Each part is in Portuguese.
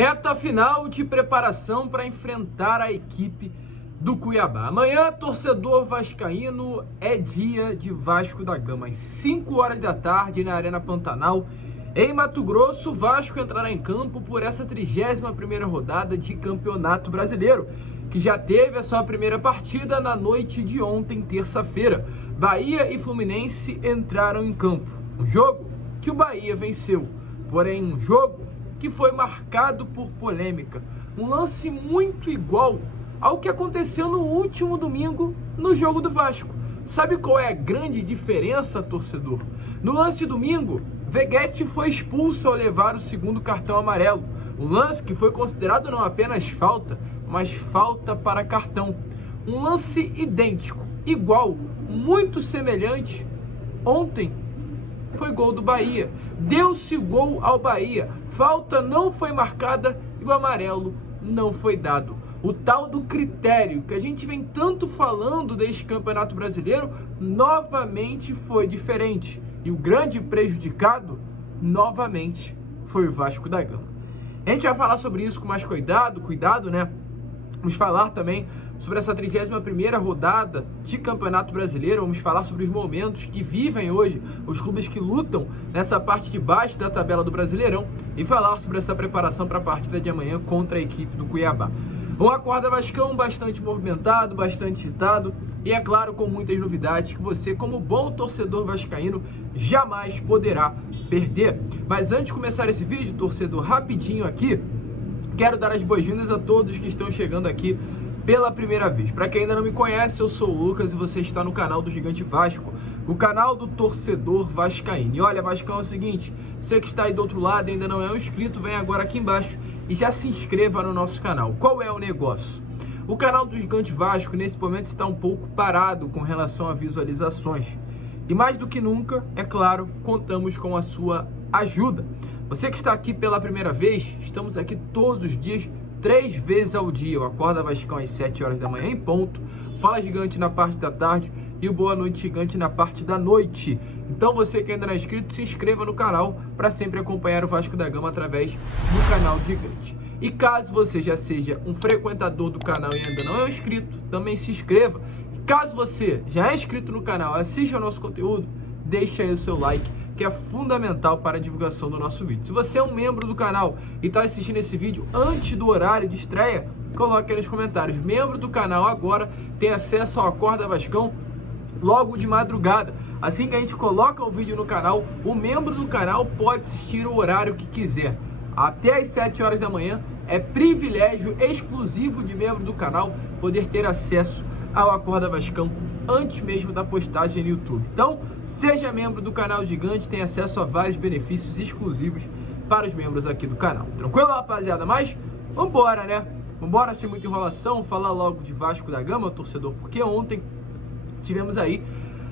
Reta final de preparação para enfrentar a equipe do Cuiabá. Amanhã, torcedor vascaíno, é dia de Vasco da Gama. Às 5 horas da tarde, na Arena Pantanal, em Mato Grosso, o Vasco entrará em campo por essa 31ª rodada de Campeonato Brasileiro, que já teve a sua primeira partida na noite de ontem, terça-feira. Bahia e Fluminense entraram em campo. Um jogo que o Bahia venceu, porém um jogo que foi marcado por polêmica. Um lance muito igual ao que aconteceu no último domingo no jogo do Vasco. Sabe qual é a grande diferença, torcedor? No lance de domingo, Veguete foi expulso ao levar o segundo cartão amarelo. Um lance que foi considerado não apenas falta, mas falta para cartão. Um lance idêntico, igual, muito semelhante. Ontem foi gol do Bahia. Deu-se gol ao Bahia. Falta não foi marcada e o amarelo não foi dado. O tal do critério que a gente vem tanto falando deste Campeonato Brasileiro novamente foi diferente. E o grande prejudicado novamente foi o Vasco da Gama. A gente vai falar sobre isso com mais cuidado, né? Vamos falar também sobre essa 31ª rodada de Campeonato Brasileiro. Vamos falar sobre os momentos que vivem hoje os clubes que lutam nessa parte de baixo da tabela do Brasileirão e falar sobre essa preparação para a partida de amanhã contra a equipe do Cuiabá. Um Acorda Vascão bastante movimentado, bastante agitado e, é claro, com muitas novidades que você, como bom torcedor vascaíno, jamais poderá perder. Mas antes de começar esse vídeo, torcedor, rapidinho aqui, quero dar as boas-vindas a todos que estão chegando aqui pela primeira vez. Para quem ainda não me conhece, eu sou o Lucas e você está no canal do Gigante Vasco, o canal do torcedor vascaíno. E olha, Vascão, é o seguinte, você que está aí do outro lado e ainda não é um inscrito, vem agora aqui embaixo e já se inscreva no nosso canal. Qual é o negócio? O canal do Gigante Vasco nesse momento está um pouco parado com relação a visualizações. E mais do que nunca, é claro, contamos com a sua ajuda. Você que está aqui pela primeira vez, estamos aqui todos os dias, 3 vezes ao dia. O Acorda Vascão às 7 horas da manhã em ponto, Fala Gigante na parte da tarde e o Boa Noite Gigante na parte da noite. Então você que ainda não é inscrito, se inscreva no canal para sempre acompanhar o Vasco da Gama através do canal Gigante. E caso você já seja um frequentador do canal e ainda não é inscrito, também se inscreva. E caso você já é inscrito no canal, assista ao nosso conteúdo, deixe aí o seu like, que é fundamental para a divulgação do nosso vídeo. Se você é um membro do canal e está assistindo esse vídeo antes do horário de estreia, coloque aí nos comentários. Membro do canal agora tem acesso ao Acorda Vascão logo de madrugada. Assim que a gente coloca o vídeo no canal, o membro do canal pode assistir o horário que quiser. Até às 7 horas da manhã é privilégio exclusivo de membro do canal poder ter acesso ao Acorda Vascão antes mesmo da postagem no YouTube. Então, seja membro do canal Gigante, tem acesso a vários benefícios exclusivos para os membros aqui do canal. Tranquilo, rapaziada? Mas, vambora, né? Vambora, sem muita enrolação, falar logo de Vasco da Gama, torcedor, porque ontem tivemos aí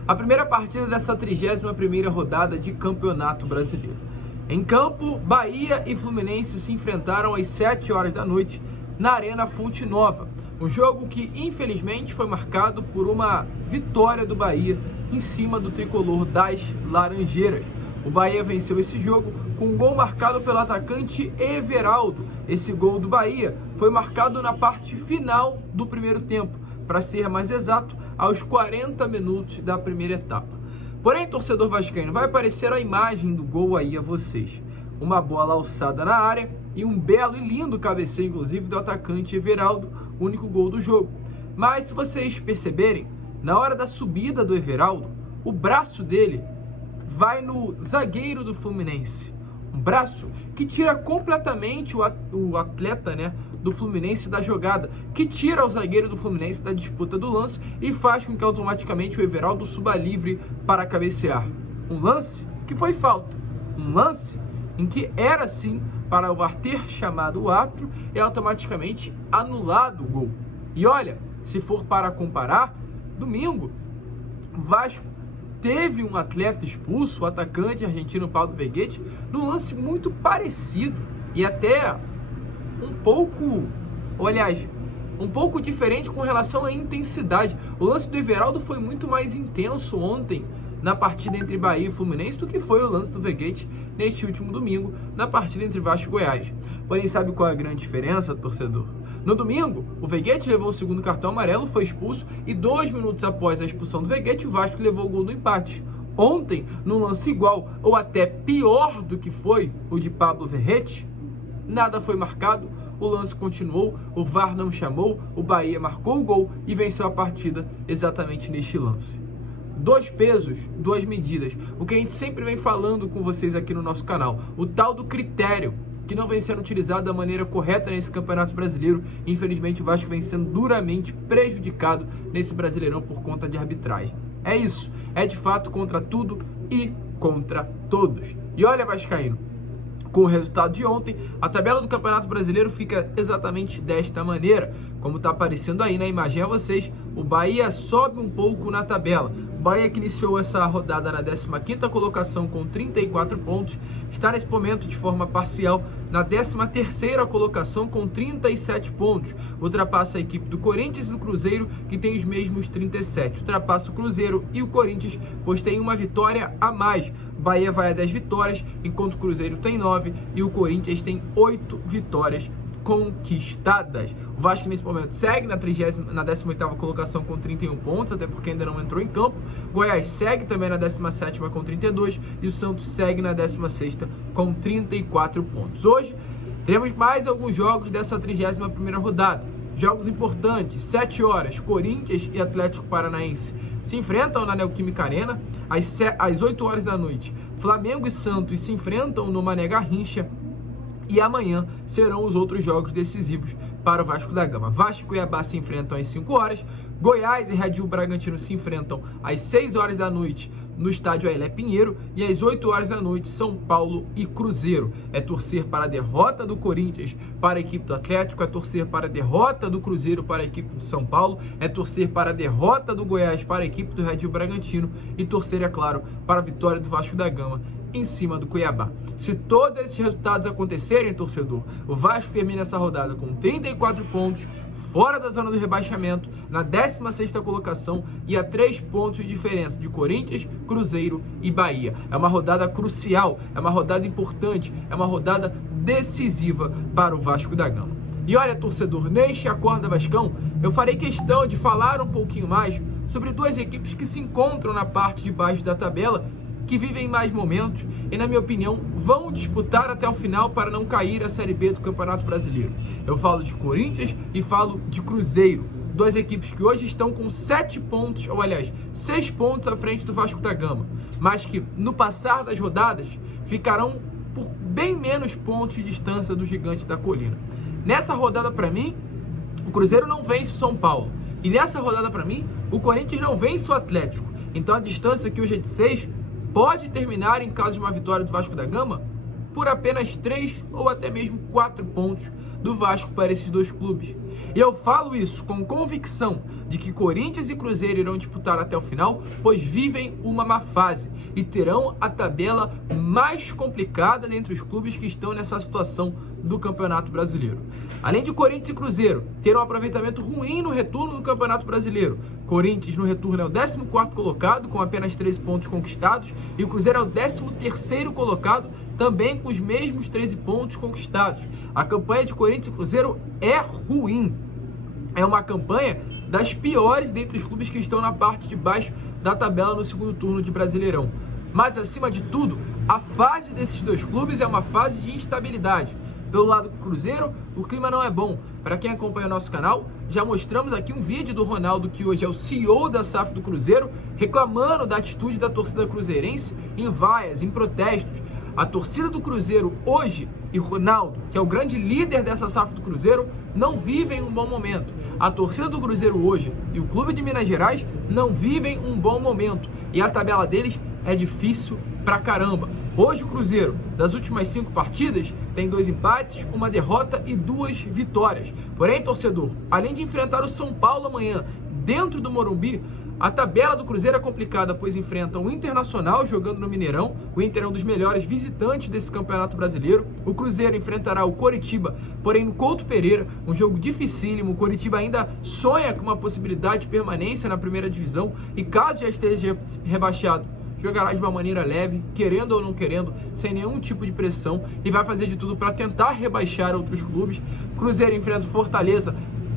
a primeira partida dessa 31ª rodada de Campeonato Brasileiro. Em campo, Bahia e Fluminense se enfrentaram às 7 horas da noite na Arena Fonte Nova. Um jogo que, infelizmente, foi marcado por uma vitória do Bahia em cima do tricolor das Laranjeiras. O Bahia venceu esse jogo com um gol marcado pelo atacante Everaldo. Esse gol do Bahia foi marcado na parte final do primeiro tempo, para ser mais exato, aos 40 minutos da primeira etapa. Porém, torcedor vascaíno, vai aparecer a imagem do gol aí a vocês. Uma bola alçada na área e um belo e lindo cabeceio, inclusive, do atacante Everaldo, único gol do jogo. Mas, se vocês perceberem, na hora da subida do Everaldo, o braço dele vai no zagueiro do Fluminense. Um braço que tira completamente o atleta, né, do Fluminense da jogada, que tira o zagueiro do Fluminense da disputa do lance e faz com que automaticamente o Everaldo suba livre para cabecear. Um lance que foi falta. Um lance em que era sim para o VAR ter chamado o árbitro e automaticamente anulado o gol. E olha, se for para comparar, domingo, o Vasco teve um atleta expulso, o atacante argentino Paulo Veguete, num lance muito parecido e até um pouco diferente com relação à intensidade. O lance do Everaldo foi muito mais intenso ontem na partida entre Bahia e Fluminense do que foi o lance do Veguete neste último domingo, na partida entre Vasco e Goiás. Porém, sabe qual é a grande diferença, torcedor? No domingo, o Veguete levou o segundo cartão amarelo, foi expulso e 2 minutos após a expulsão do Veguete, o Vasco levou o gol do empate. Ontem, num lance igual ou até pior do que foi o de Pablo Verrete, nada foi marcado, o lance continuou, o VAR não chamou, o Bahia marcou o gol e venceu a partida exatamente neste lance. 2 pesos, 2 medidas, o que a gente sempre vem falando com vocês aqui no nosso canal, o tal do critério, que não vem sendo utilizado da maneira correta nesse Campeonato Brasileiro. Infelizmente, o Vasco vem sendo duramente prejudicado nesse Brasileirão por conta de arbitragem. É isso, é de fato contra tudo e contra todos. E olha, vascaíno, com o resultado de ontem, a tabela do Campeonato Brasileiro fica exatamente desta maneira. Como está aparecendo aí na imagem a vocês, o Bahia sobe um pouco na tabela. O Bahia, que iniciou essa rodada na 15ª colocação com 34 pontos, está nesse momento de forma parcial na 13ª colocação com 37 pontos. Ultrapassa a equipe do Corinthians e do Cruzeiro, que tem os mesmos 37. Ultrapassa o Cruzeiro e o Corinthians, pois tem uma vitória a mais. O Bahia vai a 10 vitórias, enquanto o Cruzeiro tem 9 e o Corinthians tem 8 vitórias conquistadas. O Vasco nesse momento segue na 18ª colocação com 31 pontos, até porque ainda não entrou em campo. Goiás segue também na 17ª com 32 e o Santos segue na 16ª com 34 pontos. Hoje teremos mais alguns jogos dessa 31ª rodada. Jogos importantes, 7 horas, Corinthians e Atlético Paranaense se enfrentam na Neoquímica Arena. Às 8 horas da noite, Flamengo e Santos se enfrentam no Mané Garrincha. E amanhã serão os outros jogos decisivos para o Vasco da Gama. Vasco e Cuiabá se enfrentam às 5 horas. Goiás e Red Bull Bragantino se enfrentam às 6 horas da noite no estádio Ailé Pinheiro. E às 8 horas da noite, São Paulo e Cruzeiro. É torcer para a derrota do Corinthians para a equipe do Atlético. É torcer para a derrota do Cruzeiro para a equipe de São Paulo. É torcer para a derrota do Goiás para a equipe do Red Bull Bragantino. E torcer, é claro, para a vitória do Vasco da Gama em cima do Cuiabá. Se todos esses resultados acontecerem, torcedor, o Vasco termina essa rodada com 34 pontos, fora da zona do rebaixamento, na 16ª colocação e a 3 pontos de diferença de Corinthians, Cruzeiro e Bahia. É uma rodada crucial, é uma rodada importante, é uma rodada decisiva para o Vasco da Gama. E olha, torcedor, neste Acorda Vascão, eu farei questão de falar um pouquinho mais sobre 2 equipes que se encontram na parte de baixo da tabela, que vivem mais momentos e, na minha opinião, vão disputar até o final para não cair a Série B do Campeonato Brasileiro. Eu falo de Corinthians e falo de Cruzeiro, 2 equipes que hoje estão com 7 pontos, ou aliás, 6 pontos à frente do Vasco da Gama, mas que no passar das rodadas ficarão por bem menos pontos de distância do Gigante da Colina. Nessa rodada, para mim, o Cruzeiro não vence o São Paulo, e nessa rodada, para mim, o Corinthians não vence o Atlético. Então a distância que hoje é de 6 pode terminar, em caso de uma vitória do Vasco da Gama, por apenas 3 ou até mesmo 4 pontos do Vasco para esses 2 clubes. E eu falo isso com convicção de que Corinthians e Cruzeiro irão disputar até o final, pois vivem uma má fase e terão a tabela mais complicada dentre os clubes que estão nessa situação do Campeonato Brasileiro. Além de Corinthians e Cruzeiro ter um aproveitamento ruim no retorno do Campeonato Brasileiro, Corinthians no retorno é o 14º colocado com apenas 13 pontos conquistados e o Cruzeiro é o 13º colocado também com os mesmos 13 pontos conquistados. A campanha de Corinthians e Cruzeiro é ruim. É uma campanha das piores dentre os clubes que estão na parte de baixo da tabela no segundo turno de Brasileirão. Mas, acima de tudo, a fase desses 2 clubes é uma fase de instabilidade. Pelo lado do Cruzeiro, o clima não é bom. Para quem acompanha o nosso canal, já mostramos aqui um vídeo do Ronaldo, que hoje é o CEO da SAF do Cruzeiro, reclamando da atitude da torcida cruzeirense em vaias, em protestos. A torcida do Cruzeiro hoje e Ronaldo, que é o grande líder dessa SAF do Cruzeiro, não vivem um bom momento. A torcida do Cruzeiro hoje e o Clube de Minas Gerais não vivem um bom momento. E a tabela deles é difícil pra caramba. Hoje o Cruzeiro, das últimas 5 partidas, tem 2 empates, 1 derrota e 2 vitórias. Porém, torcedor, além de enfrentar o São Paulo amanhã dentro do Morumbi, a tabela do Cruzeiro é complicada, pois enfrenta o Internacional jogando no Mineirão. O Inter é um dos melhores visitantes desse Campeonato Brasileiro. O Cruzeiro enfrentará o Coritiba, porém no Couto Pereira, um jogo dificílimo. O Coritiba ainda sonha com uma possibilidade de permanência na primeira divisão e, caso já esteja rebaixado, jogará de uma maneira leve, querendo ou não querendo, sem nenhum tipo de pressão, e vai fazer de tudo para tentar rebaixar outros clubes. Cruzeiro enfrenta o Fortaleza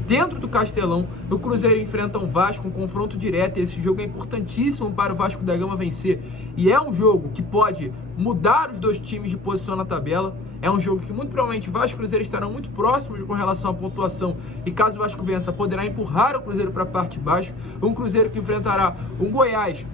dentro do Castelão, o Cruzeiro enfrenta um Vasco, um confronto direto, e esse jogo é importantíssimo para o Vasco da Gama vencer, e é um jogo que pode mudar os dois times de posição na tabela. É um jogo que muito provavelmente Vasco e Cruzeiro estarão muito próximos com relação à pontuação, e caso o Vasco vença, poderá empurrar o Cruzeiro para a parte de baixo. Um Cruzeiro que enfrentará um Goiás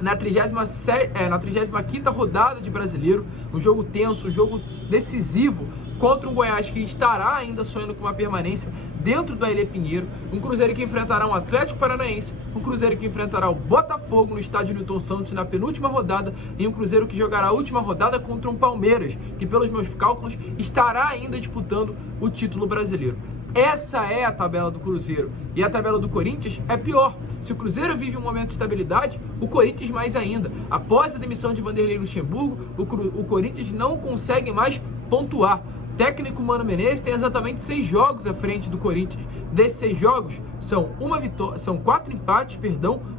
na 35ª rodada de Brasileiro, um jogo tenso, um jogo decisivo contra um Goiás que estará ainda sonhando com uma permanência dentro do Ailê Pinheiro, um Cruzeiro que enfrentará um Atlético Paranaense, um Cruzeiro que enfrentará o Botafogo no estádio Newton Santos na penúltima rodada, e um Cruzeiro que jogará a última rodada contra um Palmeiras, que pelos meus cálculos estará ainda disputando o título brasileiro. Essa é a tabela do Cruzeiro, e a tabela do Corinthians é pior. Se o Cruzeiro vive um momento de estabilidade, o Corinthians mais ainda. Após a demissão de Vanderlei Luxemburgo, o Corinthians não consegue mais pontuar. O técnico Mano Menezes tem exatamente 6 jogos à frente do Corinthians. Desses 6 jogos, são 4 empates,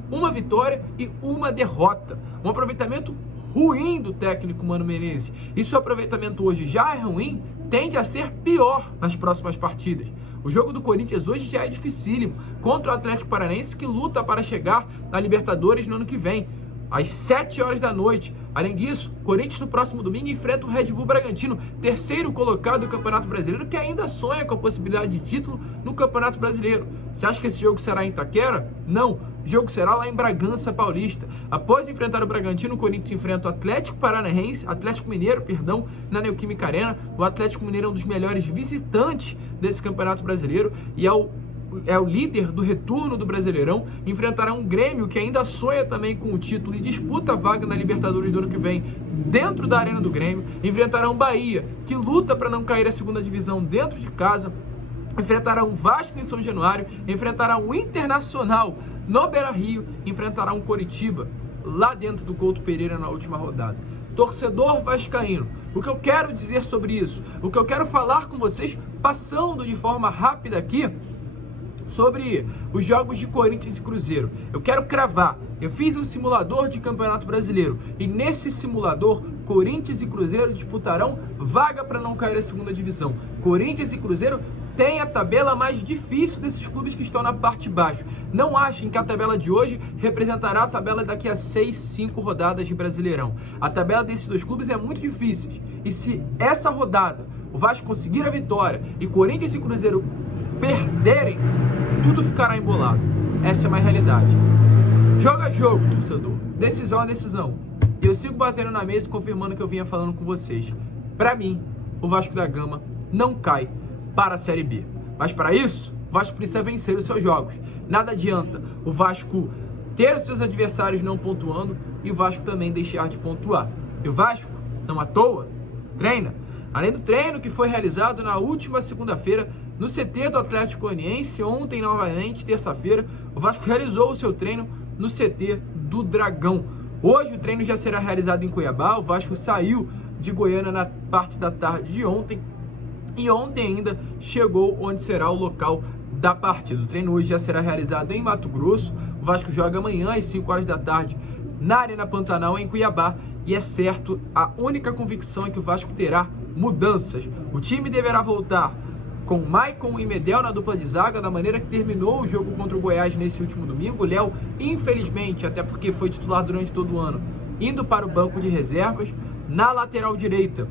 uma vitória e uma derrota. Um aproveitamento ruim do técnico Mano Menezes. E se o aproveitamento hoje já é ruim, tende a ser pior nas próximas partidas. O jogo do Corinthians hoje já é dificílimo, contra o Atlético Paranaense, que luta para chegar na Libertadores no ano que vem, às 7 horas da noite. Além disso, Corinthians no próximo domingo enfrenta o Red Bull Bragantino, terceiro colocado do Campeonato Brasileiro, que ainda sonha com a possibilidade de título no Campeonato Brasileiro. Você acha que esse jogo será em Itaquera? Não, o jogo será lá em Bragança Paulista. Após enfrentar o Bragantino, o Corinthians enfrenta o Atlético Mineiro, na Neoquímica Arena. O Atlético Mineiro é um dos melhores visitantes desse Campeonato Brasileiro e é o líder do retorno do Brasileirão. Enfrentará um Grêmio que ainda sonha também com o título e disputa a vaga na Libertadores do ano que vem dentro da Arena do Grêmio. Enfrentará um Bahia que luta para não cair a segunda divisão dentro de casa. Enfrentará um Vasco em São Januário, enfrentará um Internacional no Beira-Rio, enfrentará um Coritiba lá dentro do Couto Pereira na última rodada. Torcedor vascaíno, o que eu quero dizer sobre isso, o que eu quero falar com vocês, passando de forma rápida aqui sobre os jogos de Corinthians e Cruzeiro. Eu quero cravar, eu fiz um simulador de Campeonato Brasileiro, e nesse simulador, Corinthians e Cruzeiro disputarão vaga para não cair a segunda divisão. Corinthians e Cruzeiro têm a tabela mais difícil desses clubes que estão na parte de baixo. Não achem que a tabela de hoje representará a tabela daqui a 6, 5 rodadas de Brasileirão. A tabela desses dois clubes é muito difícil, e se essa rodada o Vasco conseguir a vitória e Corinthians e Cruzeiro perderem, tudo ficará embolado. Essa é uma realidade. Joga jogo, torcedor. Decisão é decisão. E eu sigo batendo na mesa e confirmando o que eu vinha falando com vocês. Para mim, o Vasco da Gama não cai para a Série B. Mas para isso, o Vasco precisa vencer os seus jogos. Nada adianta o Vasco ter os seus adversários não pontuando e o Vasco também deixar de pontuar. E o Vasco, não à toa, treina. Além do treino que foi realizado na última segunda-feira no CT do Atlético Goianiense, ontem novamente, terça-feira, o Vasco realizou o seu treino no CT do Dragão. Hoje o treino já será realizado em Cuiabá. O Vasco saiu de Goiânia na parte da tarde de ontem e ontem ainda chegou onde será o local da partida. O treino hoje já será realizado em Mato Grosso. O Vasco joga amanhã às 5 horas da tarde na Arena Pantanal, em Cuiabá, e é certo, a única convicção é que o Vasco terá mudanças. O time deverá voltar com Maicon e Medel na dupla de zaga, da maneira que terminou o jogo contra o Goiás nesse último domingo. O Léo, infelizmente, até porque foi titular durante todo o ano, indo para o banco de reservas. Na lateral direita,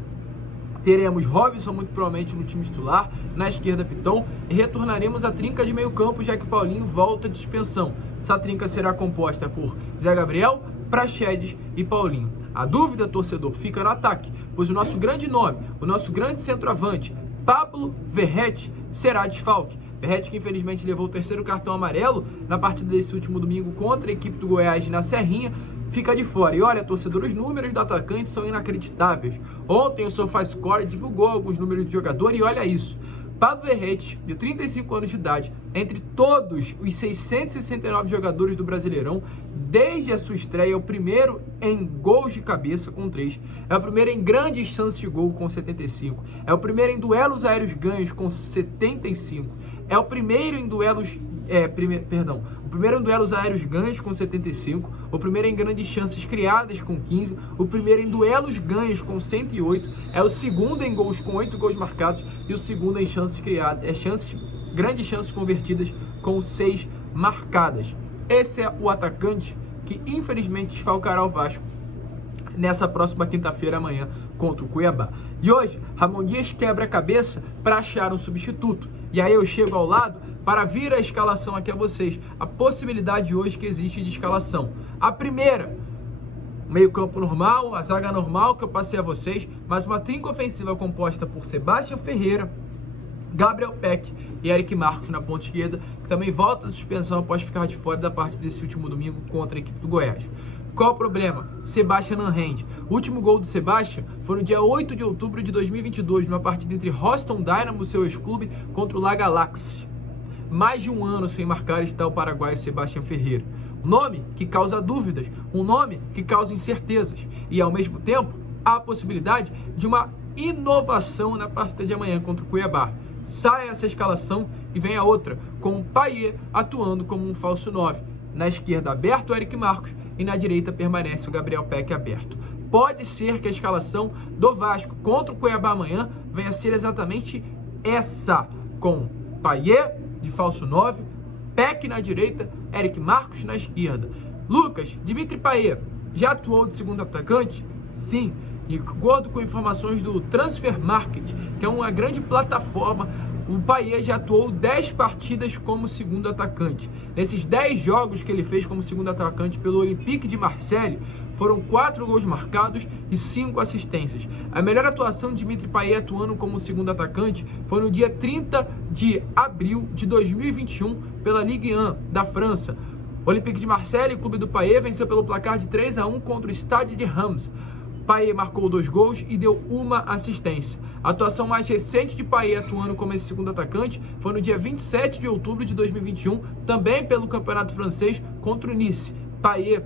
teremos Robson, muito provavelmente no time titular. Na esquerda, Piton. E retornaremos à trinca de meio campo, já que Paulinho volta de suspensão. Essa trinca será composta por Zé Gabriel, Praxedes e Paulinho. A dúvida, torcedor, fica no ataque, pois o nosso grande nome, o nosso grande centroavante, Pablo Verrete, será desfalque. Verrete, que infelizmente levou o terceiro cartão amarelo na partida desse último domingo contra a equipe do Goiás na Serrinha, fica de fora. E olha, torcedor, os números do atacante são inacreditáveis. Ontem o SofaScore divulgou alguns números de jogador e olha isso. Pablo Verrete, de 35 anos de idade, entre todos os 669 jogadores do Brasileirão, desde a sua estreia, é o primeiro em gols de cabeça, com 3, é o primeiro em grandes chances de gol, com 75, é o primeiro em duelos aéreos ganhos, com 75, é o primeiro em duelos O primeiro em duelos aéreos ganhos com 75, o primeiro em grandes chances criadas com 15, o primeiro em duelos ganhos com 108, é o segundo em gols com 8 gols marcados e o segundo em chances criadas, grandes chances convertidas com 6 marcadas. Esse é o atacante que infelizmente desfalcará o Vasco nessa próxima quinta-feira amanhã contra o Cuiabá. E hoje, Ramon Dias quebra a cabeça para achar um substituto. E aí eu chego ao lado para vir a escalação aqui a vocês. A possibilidade hoje que existe de escalação. A primeira, meio campo normal, a zaga normal que eu passei a vocês, mas uma trinca ofensiva composta por Sebastião Ferreira, Gabriel Peck e Eric Marcos na ponta esquerda, que também volta de suspensão após ficar de fora da parte desse último domingo contra a equipe do Goiás. Qual o problema? Sebastião não rende. O último gol do Sebastião foi no dia 8 de outubro de 2022, numa partida entre Houston Dynamo, seu ex-clube, contra o La Galaxy. Mais de um ano sem marcar está o paraguaio Sebastião Ferreira. Um nome que causa dúvidas, um nome que causa incertezas. E, ao mesmo tempo, há a possibilidade de uma inovação na partida de amanhã contra o Cuiabá. Sai essa escalação e vem a outra, com o Payet atuando como um falso 9. Na esquerda aberto o Eric Marcos e na direita permanece o Gabriel Peck aberto. Pode ser que a escalação do Vasco contra o Cuiabá amanhã venha a ser exatamente essa, com Payet de falso 9, Peck na direita, Eric Marcos na esquerda. Lucas, Dimitri Payet já atuou de segundo atacante? Sim. De acordo com informações do Transfer Market, que é uma grande plataforma, o Payet já atuou 10 partidas como segundo atacante. Nesses 10 jogos que ele fez como segundo atacante pelo Olympique de Marseille, foram 4 gols marcados e 5 assistências. A melhor atuação de Dimitri Payet atuando como segundo atacante foi no dia 30 de abril de 2021 pela Ligue 1 da França. O Olympique de Marseille, o clube do Payet, venceu pelo placar de 3-1 contra o Stade de Reims. Payet marcou 2 gols e deu 1 assistência. A atuação mais recente de Payet atuando como esse segundo atacante foi no dia 27 de outubro de 2021, também pelo Campeonato Francês contra o Nice. Payet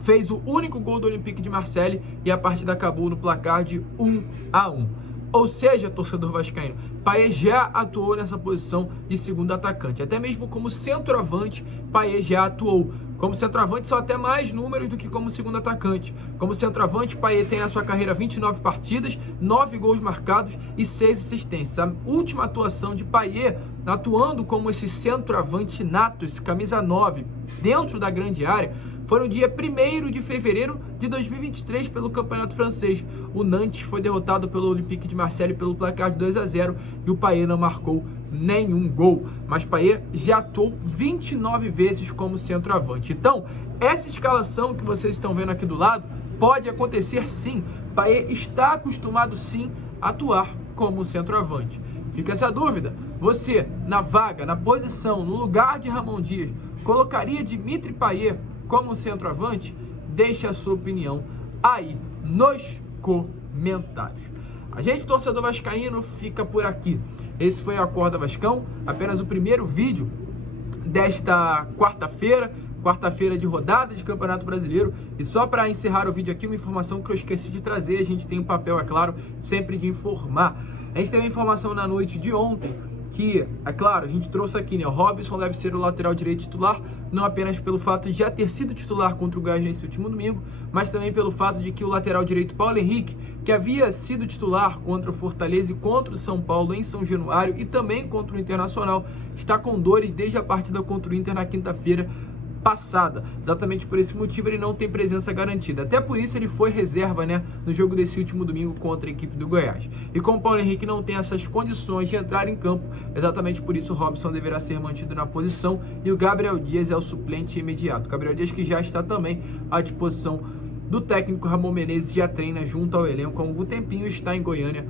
fez o único gol do Olympique de Marseille e a partida acabou no placar de 1-1. Ou seja, torcedor vascaíno, Payet já atuou nessa posição de segundo atacante. Até mesmo como centroavante, Payet já atuou. Como centroavante são até mais números do que como segundo atacante. Como centroavante, Payet tem na sua carreira 29 partidas, 9 gols marcados e 6 assistências. A última atuação de Payet, atuando como esse centroavante nato, esse camisa 9, dentro da grande área, foi no dia 1º de fevereiro de 2023 pelo Campeonato Francês. O Nantes foi derrotado pelo Olympique de Marseille pelo placar de 2-0 e o Payet não marcou nenhum gol. Mas Payet já atuou 29 vezes como centroavante. Então, essa escalação que vocês estão vendo aqui do lado pode acontecer sim. Payet está acostumado sim a atuar como centroavante. Fica essa dúvida. Você, na vaga, na posição, no lugar de Ramon Dias, colocaria Dimitri Payet como centroavante? Deixe a sua opinião aí nos comentários. A gente, torcedor vascaíno, fica por aqui. Esse foi o Acorda Vascão, apenas o primeiro vídeo desta quarta-feira de rodada de Campeonato Brasileiro. E só para encerrar o vídeo aqui, uma informação que eu esqueci de trazer, a gente tem um papel, é claro, sempre de informar. A gente teve uma informação na noite de ontem, que, é claro, a gente trouxe aqui, né? O Robson deve ser o lateral direito titular, não apenas pelo fato de já ter sido titular contra o Goiás nesse último domingo, mas também pelo fato de que o lateral direito Paulo Henrique, que havia sido titular contra o Fortaleza e contra o São Paulo em São Januário e também contra o Internacional, está com dores desde a partida contra o Inter na quinta-feira passada. Exatamente por esse motivo ele não tem presença garantida. Até por isso ele foi reserva, né, no jogo desse último domingo contra a equipe do Goiás. E como o Paulo Henrique não tem essas condições de entrar em campo, exatamente por isso o Robson deverá ser mantido na posição e o Gabriel Dias é o suplente imediato. O Gabriel Dias que já está também à disposição do técnico Ramon Menezes, já treina junto ao elenco há algum tempinho, está em Goiânia,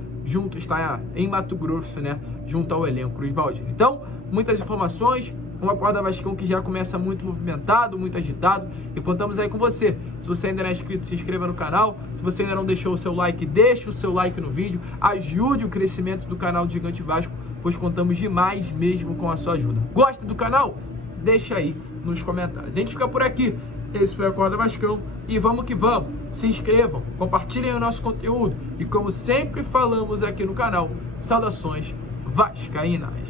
está em Mato Grosso, né, junto ao elenco Cruz Baldino. Então, muitas informações, um Acorda Vascão que já começa muito movimentado, muito agitado, e contamos aí com você. Se você ainda não é inscrito, se inscreva no canal. Se você ainda não deixou o seu like, deixe o seu like no vídeo, ajude o crescimento do canal do Gigante Vasco, pois contamos demais mesmo com a sua ajuda. Gosta do canal? Deixa aí nos comentários. A gente fica por aqui. Esse foi o Acorda Vascão e vamos que vamos. Se inscrevam, compartilhem o nosso conteúdo e, como sempre falamos aqui no canal, saudações vascaínas.